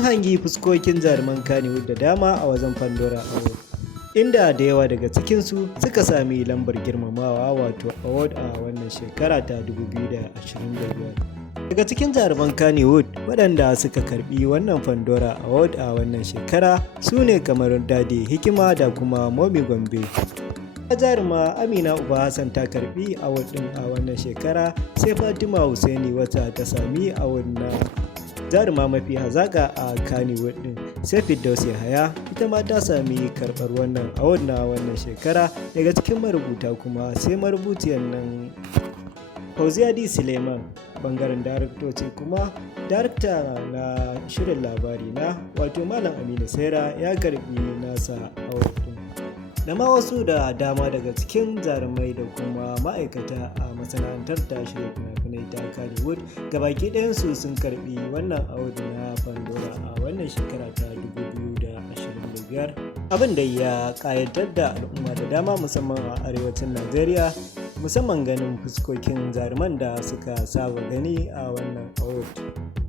an hangi fuskokin jaruman Kannywood da dama a wajen Pandora Award, inda da yawa daga cikinsu suka sami lambar girmamawa wato award a wannan shekara ta 2025. Daga cikin jaruman Kannywood waɗanda suka karbi wannan Pandora Award a wannan shekara su ne kamar Dadi Hikima da kuma Momi Gombe. Jaruma Amina Uba Hassan ta karbi award din a wannan shekara, sai Fatima Husaini wata ta sami award na jaruma mafi hazaka a Kannywood din, sai Firdaus Yahaya ita ma ta sami karɓar wannan award na wannan shekara. Daga cikin marubuta kuma sai marubuciyar nan Fauziya D. Suleiman. Bangaren daraktoci kuma darakta na shirin labari na wato Malam Aminu Saira ya karbi nasa award din, da ma wasu da dama daga cikin jarumai da kuma ma'aikata a masana'antar ta shirya fina-finai ta Kannywood gabaki ɗayansu sun karbi wannan award na Pandora a wannan shekara ta 2025, abin da ya ƙayatar da al'umma da dama musamman a arewacin Najeriya, musamman ganin fuskokin jaruman da suka saba gani a wannan award.